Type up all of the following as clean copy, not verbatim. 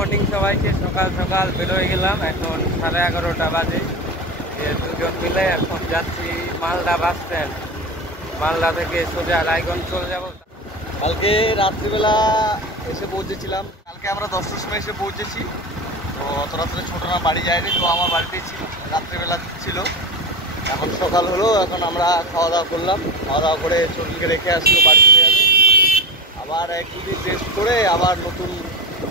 Morning সবাইকে। সকাল সকাল বেরোয় গেলাম, এখন 11:30 বাজে। দুজন মিলে এখন যাচ্ছি মালদা বাস স্ট্যান্ড। মালদা থেকে সোজা রায়গঞ্জ চলে যাব। কালকে রাত্রিবেলা এসে পৌঁছেছিলাম, কালকে আমরা 10টার সময় এসে পৌঁছেছি। তো অত রাত্রে ছোটরা বাড়ি যায়নি, তো আমার বাড়িতেই ছিল, রাত্রিবেলা ছিল। এখন সকাল হলো, এখন আমরা খাওয়া দাওয়া করলাম। খাওয়া দাওয়া করে ছোটকে রেখে আসি, ও বাড়ি চলে যাবে। আবার 1-2 দিন রেস্ট করে আবার নতুন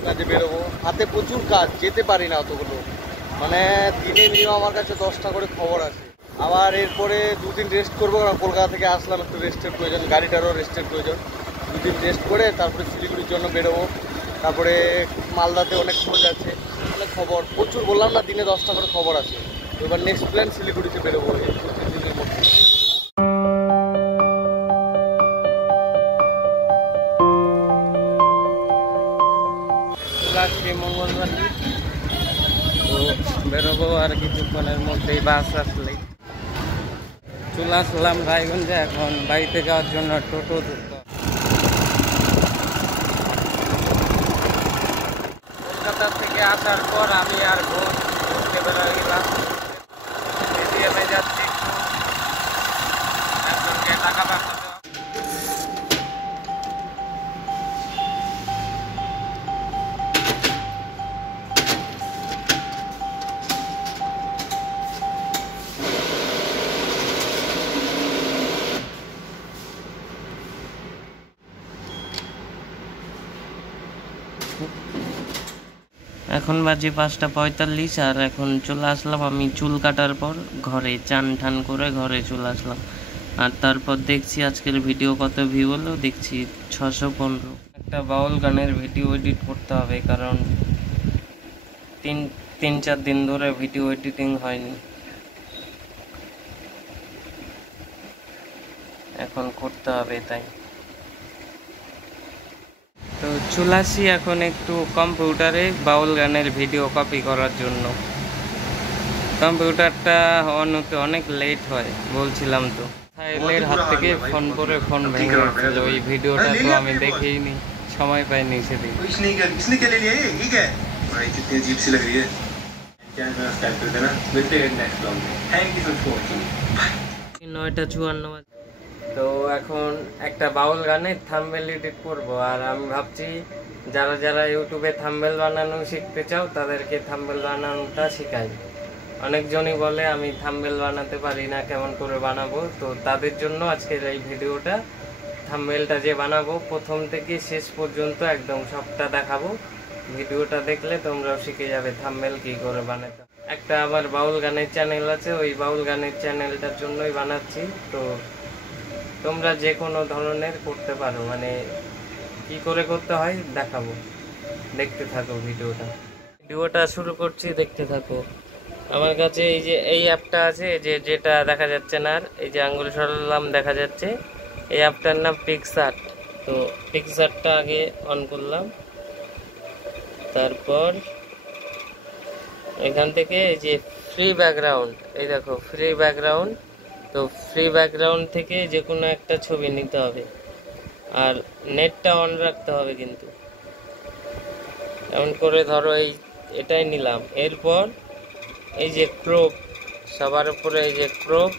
কাজে বেরোবো। হাতে প্রচুর কাজ, যেতে পারি না অতগুলো, মানে দিনে মিনিমাম আমার কাছে 10টা করে খবর আছে। আবার এরপরে 2 দিন রেস্ট করবো, কারণ কলকাতা থেকে আসলাম, একটু রেস্টের প্রয়োজন, গাড়িটারও রেস্টের প্রয়োজন। 2 দিন রেস্ট করে তারপরে শিলিগুড়ির জন্য বেরোবো। তারপরে মালদাতে অনেক খোঁজ আছে, অনেক খবর প্রচুর, বললাম না দিনে 10টা করে খবর আছে। এবার নেক্সট প্ল্যান শিলিগুড়িতে বেরোবো এই 2-3 দিনের মধ্যে। মঙ্গলবার তো বেরোবো আর কিছুক্ষণের মধ্যেই, বাস আসলেই। চলে আসলাম রায়গঞ্জে, এখন বাড়িতে যাওয়ার জন্য টোটো ধরতে। কলকাতা থেকে আসার পর আমি আর ঘুরতে বেরোয় গেলাম। এটিএমে যাচ্ছি, একজনকে টাকা পাঠাতে। এখন বাজে 5:45 আর এখন চলে আসলাম আমি চুল কাটার পর ঘরে, চান ঠান করে ঘরে চলে আসলাম। আর তারপর দেখছি আজকের ভিডিও কত ভিউ হলো, দেখছি 615। একটা বাউল গানের ভিডিও এডিট করতে হবে, কারণ 3-4 দিন ধরে ভিডিও এডিটিং হয়নি, এখন করতে হবে তাই। তো চলে আসি এখন একটু কম্পিউটারে বাউল গানের ভিডিও কপি করার জন্য। কম্পিউটারটা অনতে অনেক লেট হয় বলছিলাম তো। সাহেলের হাত থেকে ফোন করে ফোন ভেঙে গেছিল, ওই ভিডিওটা তো আমি দেখিনি, সময় পাইনি সেদিন। 9:54 তো এখন একটা বাউল গানের থাম্বনেল এডিট করব। আর আমি ভাবছি যারা যারা ইউটিউবে থাম্বনেল বানানো শিখতে চাও তাদেরকে থাম্বনেল বানানোটা শেখাই। অনেকজনই বলে আমি থাম্বনেল বানাতে পারি না, কেমন করে বানাবো। তো তাদের জন্য আজকের এই ভিডিওটা। থাম্বনেলটা যে বানাবো প্রথম থেকে শেষ পর্যন্ত একদম সবটা দেখাবো। ভিডিওটা দেখলে তোমরাও শিখে যাবে থাম্বনেল কি করে বানাতে। একটা আমার বাউল গানের চ্যানেল আছে, ওই বাউল গানের চ্যানেলটার জন্যই বানাচ্ছি। তো তোমরা যে কোনো ধরনের করতে পারো, মানে কি করে করতে হয় দেখাবো, দেখতে থাকো ভিডিওটা শুরু করছি, দেখতে থাকো। আমার কাছে এই যে এই অ্যাপটা আছে, যেটা দেখা যাচ্ছে না, আর এই যে আঙ্গুল সরালাম দেখা যাচ্ছে, এই অ্যাপটার নাম পিক্সআর্ট। তো পিক্সআর্টটা আগে অন করলাম, তারপর এখান থেকে এই যে ফ্রি ব্যাকগ্রাউন্ড, এই দেখো ফ্রি ব্যাকগ্রাউন্ড। তো ফ্রি ব্যাকগ্রাউন্ড থেকে যে কোনো একটা ছবি নিতে হবে, আর নেটটা অন রাখতে হবে কিন্তু। এমন করে ধরো এটাই নিলাম। এরপর এই যে ক্রপ, সবার উপরে এই যে ক্রপ,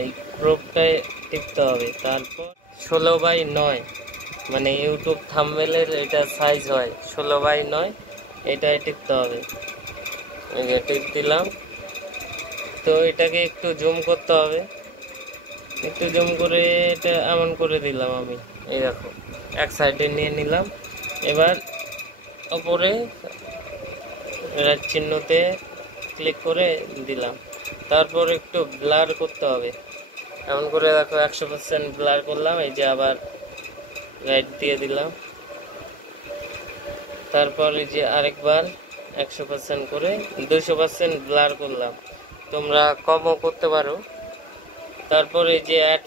এই ক্রপটায় টিপতে হবে। তারপর 16:9, মানে ইউটিউব থাম্বনেলের এটা সাইজ হয় 16:9, এটাই টিপতে হবে। এই যে টিপ দিলাম। তো এটাকে একটু জুম করতে হবে, একটু জুম করে এটা এমন করে দিলাম আমি, এই দেখো এক সাইডে নিয়ে নিলাম। এবার ওপরে চিহ্নতে ক্লিক করে দিলাম। তারপর একটু ব্লার করতে হবে, এমন করে দেখো 100% ব্লার করলাম। এই যে আবার রাইট দিয়ে দিলাম। তারপর এই যে আরেকবার 100% করে 200% ব্লার করলাম, তোমরা কমও করতে পারো। তারপর এই যে অ্যাড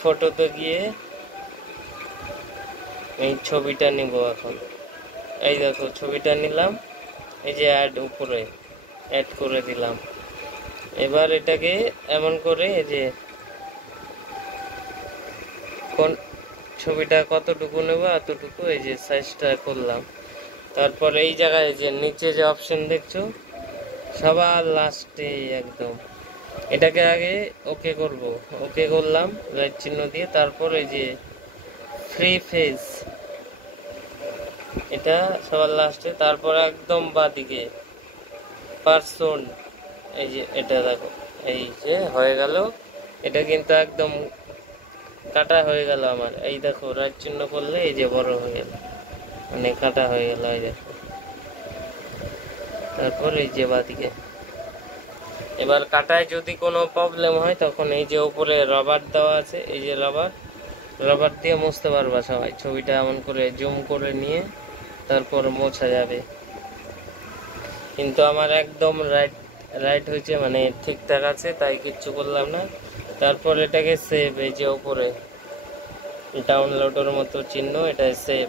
ফটোতে গিয়ে এই ছবিটা নিব। এখন এই দেখো ছবিটা নিলাম, এই যে উপরে অ্যাড করে দিলাম। এবার এটাকে এমন করে এই যে ছবিটা কতটুকু নেব এতটুকু এই যে সাইজটা করলাম। তারপর এই জায়গায় যে নিচে যে অপশন দেখছো সবার লাস্টে একদম এটাকে আগে ওকে করব, ওকে করলাম রাইট চিহ্ন দিয়ে। তারপর এই যে ফ্রি ফেস এটা সবার লাস্টে। তারপর একদম বাঁদিকে পার্সন এই যে এটা দেখো এই যে হয়ে গেল। এটা কিন্তু একদম কাটা হয়ে গেল আমার। এই দেখো রাইট চিহ্ন করলে এই যে বড় হয়ে গেল, মানে কাটা হয়ে গেল এই দেখো। তারপর এই যে বাঁদিকে এবার কাটায় যদি কোনো প্রবলেম হয় তখন এই যে উপরে রবার দেওয়া আছে, এই যে রবার দিয়ে মুছতে পারবা সবাই। ছবিটা এমন করে জুম করে নিয়ে তারপর মোছা যাবে। কিন্তু আমার একদম রাইট হয়েছে, মানে ঠিকঠাক আছে, তাই কিচ্ছু করলাম না। তারপর এটাকে সেভ, এই যে উপরে ডাউনলোডের মতো চিহ্ন, এটা সেভ।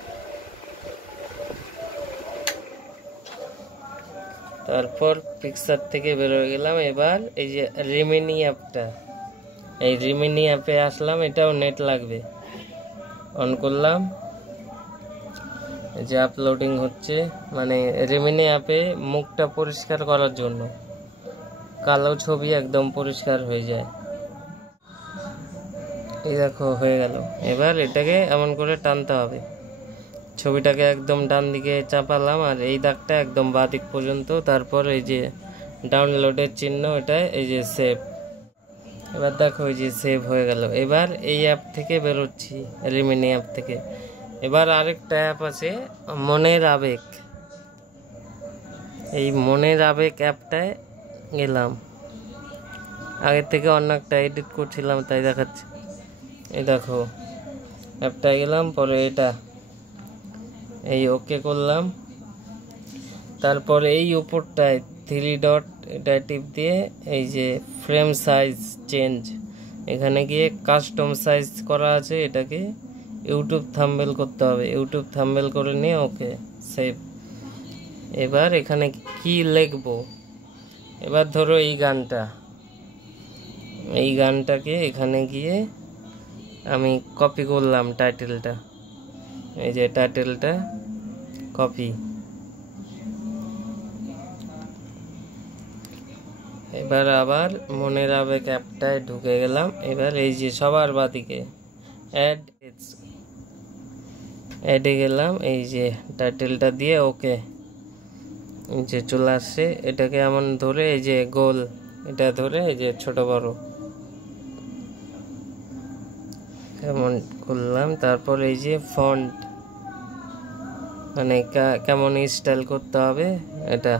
তারপর পিকচার থেকে বের হয়ে গেলাম। এবার এই যে রিমিনি অ্যাপটা, এই রিমিনি অ্যাপে আসলাম। এটাও নেট লাগবে, অন করলাম। যে আপলোডিং হচ্ছে, মানে রিমিনি অ্যাপে মুখটা পরিষ্কার করার জন্য কালো ছবি একদম পরিষ্কার হয়ে যায়। এই দেখো হয়ে গেল। এবার এটাকে এমন করে টানতে হবে, ছবিটাকে একদম ডান দিকে চাপালাম আর এই দাগটা একদম বাঁ দিক পর্যন্ত। তারপর এই যে ডাউনলোডের চিহ্ন, এটা এই যে সেভ। এবার দেখো এই যে সেভ হয়ে গেল। এবার এই অ্যাপ থেকে বেরোচ্ছি, রিমিনি অ্যাপ থেকে। এবার আরেকটা অ্যাপ আছে মনের আবেগ, এই মনের আবেগ অ্যাপটায় গেলাম। আগের থেকে অন্য একটা এডিট করছিলাম তাই দেখাচ্ছে। এই দেখো অ্যাপটায় গেলাম, পরে এটা এই ওকে করলাম। তারপর এই উপরটায় 3 ডট, এটা টিপ দিয়ে এই যে ফ্রেম সাইজ চেঞ্জ, এখানে গিয়ে কাস্টম সাইজ করা আছে, এটাকে ইউটিউব থাম্বনেল করতে হবে। ইউটিউব থাম্বনেল করে নিয়ে ওকে সেভ। এবার এখানে কি লিখবো, এবার ধরো এই গানটাকে এখানে গিয়ে আমি কপি করলাম টাইটেলটা, এই যে টাইটেলটা কপি। এবার আবার মনের আবেগ অ্যাপটায় ঢুকে গেলাম। এবার এই যে সবার বাদিকে অ্যাডে গেলাম, এই যে টাইটেলটা দিয়ে ওকে, এই যে চলে আসছে। এটাকে এমন ধরে এই যে গোল, এটা ধরে এই যে ছোট বড় এমন করলাম। তারপর এই যে ফন্ট, মানে কেমন স্টাইল করতে হবে এটা,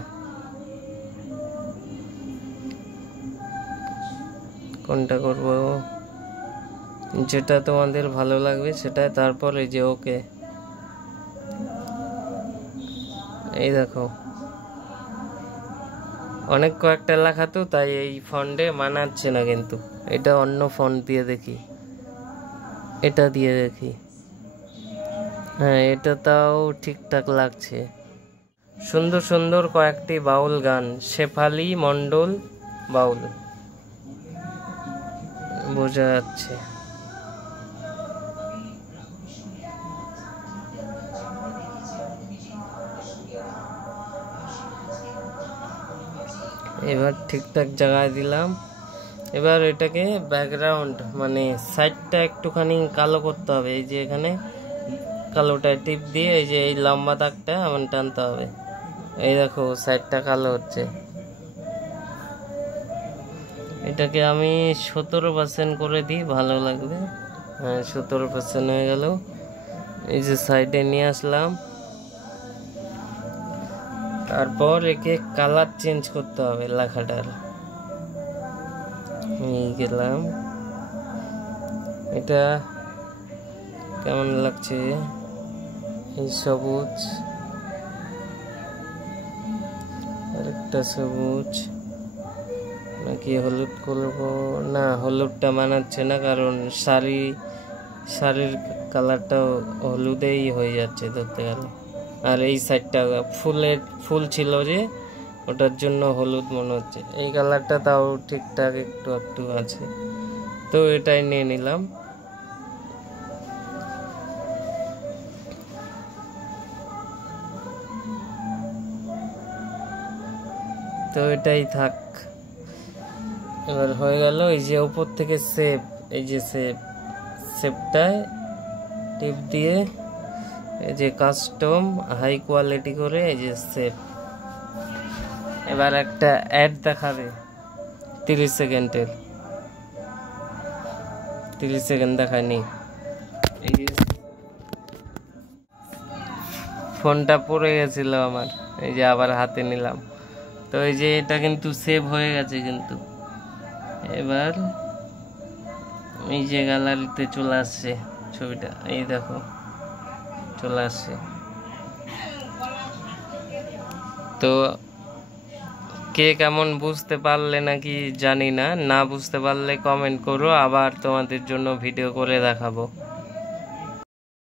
কোনটা করব যেটা তোমাদের ভালো লাগবে সেটা। তারপর এই যে ওকে, এই দেখো অনেক কয়েকটা লেখা তো, তাই এই ফন্টে মানাচ্ছে না, কিন্তু এটা অন্য ফন্ট দিয়ে দেখি, এটা দিয়ে দেখি। হ্যাঁ এটা তাও ঠিকঠাক লাগছে। সুন্দর সুন্দর কয়েকটি বাউল গান, শেফালি মণ্ডল বাউল বোঝা যাচ্ছে। এবার ঠিকঠাক জায়গায় দিলাম। এবার এটাকে ব্যাকগ্রাউন্ড, মানে সাইডটা একটুখানি কালো করতে হবে। এই যে এখানে কালোটা টিপ দিয়ে এই যে এই লম্বা দাগটা এমন টানতে হবে। এই দেখো সাইডটা কালো হচ্ছে। এটাকে আমি 17% করে দিই, ভালো লাগবে। হ্যাঁ 17% হয়ে গেল। এই যে সাইডে নিয়ে আসলাম। তারপর একে কালার চেঞ্জ করতে হবে লেখাটার। নিয়ে গেলাম, এটা কেমন লাগছে, এই সবুজ, আরেকটা সবুজ, নাকি হলুদ করবো? না হলুদটা মানাচ্ছে না, কারণ শাড়ির কালারটা হলুদেই হয়ে যাচ্ছে ধরতে গেলে। আর এই সাইডটা ফুল ছিল যে, ওটার জন্য হলুদ মনে হচ্ছে। এই কালারটা তাও ঠিকঠাক একটু একটু আছে, তো এটাই নিয়ে নিলাম। তো এটাই থাক, এবার হয়ে গেল। এই যে উপর থেকে সেভ, এই যে সেভটায় টিপ দিয়ে এই যে কাস্টম হাই কোয়ালিটি করে এই যে সেভ। এবার একটা অ্যাড দেখাবে 30 সেকেন্ডের, 30 সেকেন্ড দেখায়নি। এই যে ফোনটা পড়ে গেছিল আমার, এই যে আবার হাতে নিলাম। তো এই যে এটা কিন্তু সেভ হয়ে গেছে কিন্তু। এবার এই যে গ্যালারিতে চলে আসছে ছবিটা, এই দেখো চলে আসছে। তো কে কেমন বুঝতে পারলে নাকি জানি না, না বুঝতে পারলে কমেন্ট করো, আবার তোমাদের জন্য ভিডিও করে দেখাবো।